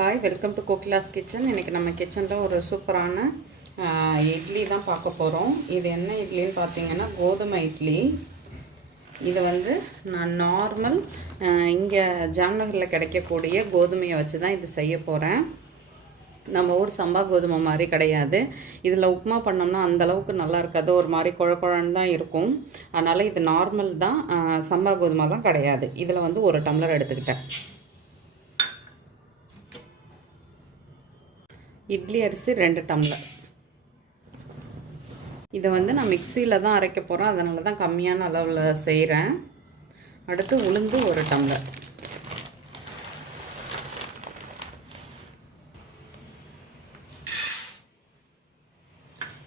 Hi welcome to Kokila's kitchen இன்றைக்கி நம்ம கிச்சனில் ஒரு சூப்பரான இட்லி தான் பார்க்க போகிறோம் இது என்ன இட்லின்னு பார்த்தீங்கன்னா கோதுமை இட்லி. இது வந்து நான் நார்மல் இங்கே ஜாம்நகரில் கிடைக்கக்கூடிய கோதுமையை வச்சு தான் இது செய்ய போகிறேன் நம்ம ஊர் சம்பா கோதுமை மாதிரி கிடையாது. இதில் உப்புமா பண்ணோம்னா அந்த அளவுக்கு நல்லா இருக்காது. ஒரு மாதிரி குழ தான் இருக்கும். அதனால் இது நார்மல் தான் சம்பா கோதுமைலாம் கிடையாது. இதில் வந்து ஒரு டம்ளர் எடுத்துக்கிட்டேன். இட்லி அரிசி ரெண்டு டம்ளர். இதை வந்து நான் மிக்சியில் தான் அரைக்க போகிறேன் அதனால தான் கம்மியான அளவில் செய்கிறேன் அடுத்து உளுந்து ஒரு டம்ளர்.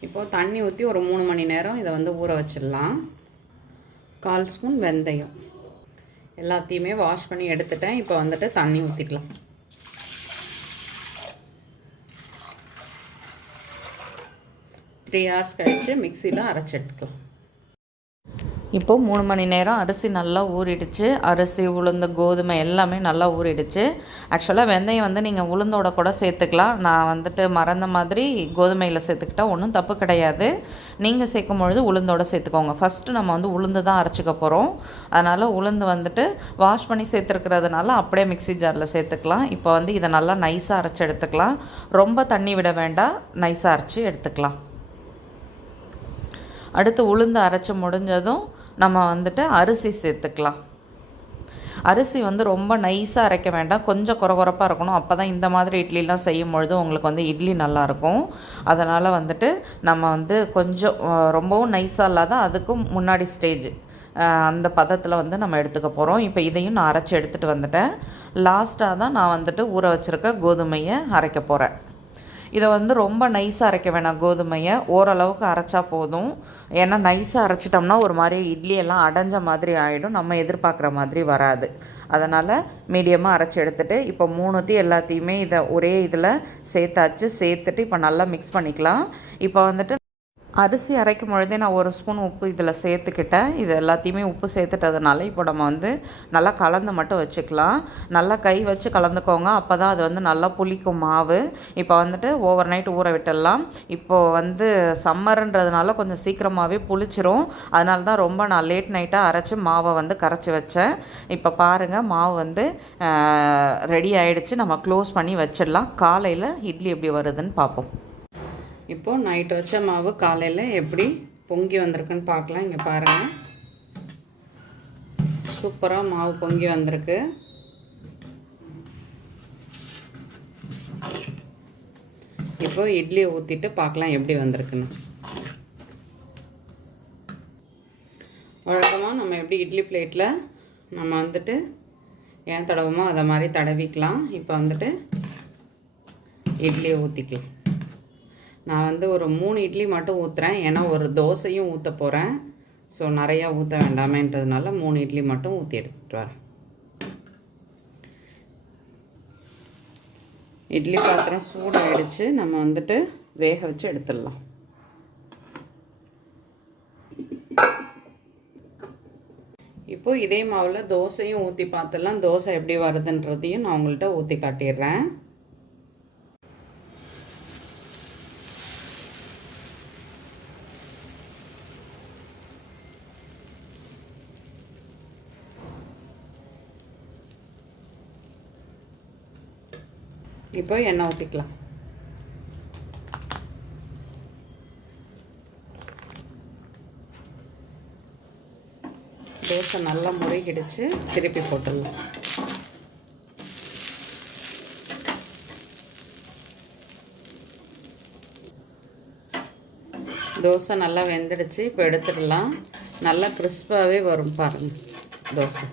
இப்போது தண்ணி ஊற்றி ஒரு மூணு மணி நேரம் இதை வந்து ஊற வச்சிடலாம். கால் ஸ்பூன் வெந்தயம். எல்லாத்தையுமே வாஷ் பண்ணி எடுத்துட்டேன். இப்போ வந்துட்டு தண்ணி ஊற்றிக்கலாம் த்ரீ ஹவர்ஸ் கழித்து மிக்சியில் அரைச்சி எடுத்துக்கலாம். இப்போது மூணு மணி நேரம் அரிசி நல்லா ஊறிடுச்சு. அரிசி உளுந்து கோதுமை எல்லாமே நல்லா ஊறிடுச்சு. ஆக்சுவலாக வெந்தயம் வந்து நீங்கள் உளுந்தோட கூட சேர்த்துக்கலாம். நான் வந்துட்டு மறந்த மாதிரி கோதுமையில் சேர்த்துக்கிட்டா ஒன்றும் தப்பு கிடையாது. நீங்கள் சேர்க்கும் பொழுது உளுந்தோட சேர்த்துக்கோங்க. ஃபஸ்ட்டு நம்ம வந்து உளுந்து தான் அரைச்சிக்க போகிறோம் அதனால் உளுந்து வந்துட்டு வாஷ் பண்ணி சேர்த்துருக்கிறதுனால அப்படியே மிக்ஸி ஜாரில் சேர்த்துக்கலாம். இப்போ வந்து இதை நல்லா நைஸாக அரைச்சி எடுத்துக்கலாம். ரொம்ப தண்ணி விட வேண்டாம். நைஸாக அரைச்சி எடுத்துக்கலாம். அடுத்து உளுந்து அரைச்சி முடிஞ்சதும் நம்ம வந்துட்டு அரிசி சேர்த்துக்கலாம். அரிசி வந்து ரொம்ப நைஸாக அரைக்க வேண்டாம். கொஞ்சம் குறகுறப்பாக இருக்கணும். அப்போ தான் இந்த மாதிரி இட்லிலாம் செய்யும் பொழுது உங்களுக்கு வந்து இட்லி நல்லாயிருக்கும் அதனால் வந்துட்டு நம்ம வந்து கொஞ்சம் ரொம்பவும் நைஸாக இல்லாத அதுக்கும் முன்னாடி ஸ்டேஜ் அந்த பதத்தில் வந்து நம்ம எடுத்துக்க போகிறோம் இப்போ இதையும் நான் அரைச்சி எடுத்துகிட்டு வந்துட்டேன். லாஸ்ட்டாக தான் நான் வந்துட்டு ஊற வச்சுருக்க கோதுமையை அரைக்க போகிறேன் இதை வந்து ரொம்ப நைஸாக அரைக்க வேணாம் கோதுமையை. ஓரளவுக்கு அரைச்சா போதும். ஏன்னா நைஸாக அரைச்சிட்டோம்னா ஒரு மாதிரி இட்லி எல்லாம் அடைஞ்ச மாதிரி ஆகிடும் நம்ம எதிர்பார்க்குற மாதிரி வராது. அதனால் மீடியமாக அரைச்சி எடுத்துகிட்டு இப்போ மூணுத்தையும் எல்லாத்தையுமே இதை ஒரே இதில் சேர்த்தாச்சு. சேர்த்துட்டு இப்போ நல்லா மிக்ஸ் பண்ணிக்கலாம். இப்போ வந்துட்டு அரிசி அரைக்கும் பொழுதே நான் ஒரு ஸ்பூன் உப்பு இதில் சேர்த்துக்கிட்டேன். இது எல்லாத்தையுமே உப்பு சேர்த்துட்டதுனால இப்போ நம்ம வந்து நல்லா கலந்து மட்டும் வச்சுக்கலாம். நல்லா கை வச்சு கலந்துக்கோங்க. அப்போ தான் அது வந்து நல்லா புளிக்கும் மாவு. இப்போ வந்துட்டு ஓவர் நைட் ஊற விட்டுடலாம். இப்போது வந்து சம்மருன்றதுனால கொஞ்சம் சீக்கிரமாகவே புளிச்சிரும். அதனால தான் ரொம்ப நான் லேட் நைட்டாக அரைச்சி மாவை வந்து கரைச்சி வச்சேன். இப்போ பாருங்கள் மாவு வந்து ரெடி ஆகிடுச்சு நம்ம க்ளோஸ் பண்ணி வச்சிடலாம். காலையில் இட்லி எப்படி வருதுன்னு பார்ப்போம். இப்போது நைட் வச்ச மாவு காலையில் எப்படி பொங்கி வந்திருக்குன்னு பார்க்கலாம். இங்கே பாருங்கள் சூப்பராக மாவு பொங்கி வந்திருக்கு. இப்போ இட்லியை ஊற்றிட்டு பார்க்கலாம் எப்படி வந்திருக்குன்னு. வழக்கமாக நம்ம எப்படி இட்லி பிளேட்டில் நம்ம வந்துட்டு ஏன் தடவுமோ அதை மாதிரி தடவிக்கலாம். இப்போ வந்துட்டு இட்லியை ஊற்றிக்கலாம் நான் வந்து ஒரு மூணு இட்லி மட்டும் ஊற்றுறேன் ஏன்னா ஒரு தோசையும் ஊற்ற போகிறேன் ஸோ நிறையா ஊற்ற வேண்டாமேன்றதுனால மூணு இட்லி மட்டும் ஊற்றி எடுத்துகிட்டு வரேன். இட்லி பாத்திரம் சூடாயிடுச்சு. நம்ம வந்துட்டு வேக வச்சு எடுத்துடலாம். இப்போது இதே மாவில் தோசையும் ஊற்றி பார்த்துடலாம் தோசை எப்படி வருதுன்றதையும் நான் உங்கள்கிட்ட ஊற்றி காட்டிடுறேன். இப்போ எண்ணெய் ஊற்றிக்கலாம் தோசை நல்லா முறைகிடுச்சு திருப்பி போட்டுடலாம். தோசை நல்லா வெந்துடுச்சு இப்போ எடுத்துடலாம். நல்லா கிறிஸ்பாகவே வரும் பாருங்கள் தோசை.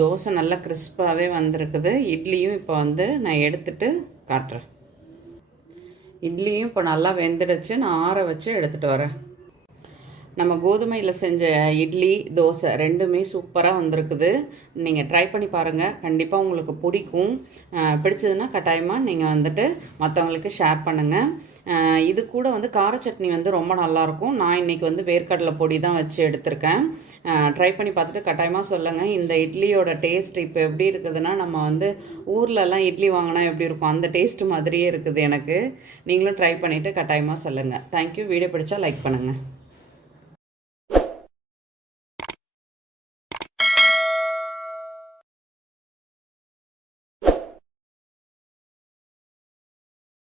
தோசை நல்லா கிறிஸ்பாகவே வந்திருக்குது. இட்லியும் இப்போ வந்து நான் எடுத்துட்டு காட்டுறேன். இட்லியும் இப்போ நல்லா வெந்துடுச்சு. நான் ஆற வச்சு எடுத்துகிட்டு வரேன். நம்ம கோதுமையில் செஞ்ச இட்லி தோசை ரெண்டுமே சூப்பராக வந்திருக்குது. நீங்கள் ட்ரை பண்ணி பாருங்கள் கண்டிப்பாக உங்களுக்கு பிடிக்கும். பிடிச்சதுன்னா கட்டாயமாக நீங்கள் வந்துட்டு மற்றவங்களுக்கு ஷேர் பண்ணுங்கள் இது கூட வந்து கார சட்னி வந்து ரொம்ப நல்லாயிருக்கும் நான் இன்றைக்கி வந்து வேர்க்கடலை பொடி தான் வச்சு எடுத்திருக்கேன். ட்ரை பண்ணி பார்த்துட்டு கட்டாயமாக சொல்லுங்கள் இந்த இட்லியோட டேஸ்ட் இப்போ எப்படி இருக்குதுன்னா நம்ம வந்து ஊர்லலாம் இட்லி வாங்கினா எப்படி இருக்கும்? அந்த டேஸ்ட் மாதிரியே இருக்குது எனக்கு. நீங்களும் ட்ரை பண்ணிவிட்டு கட்டாயமாக சொல்லுங்கள் தேங்க்யூ வீடியோ பிடிச்சா லைக் பண்ணுங்கள்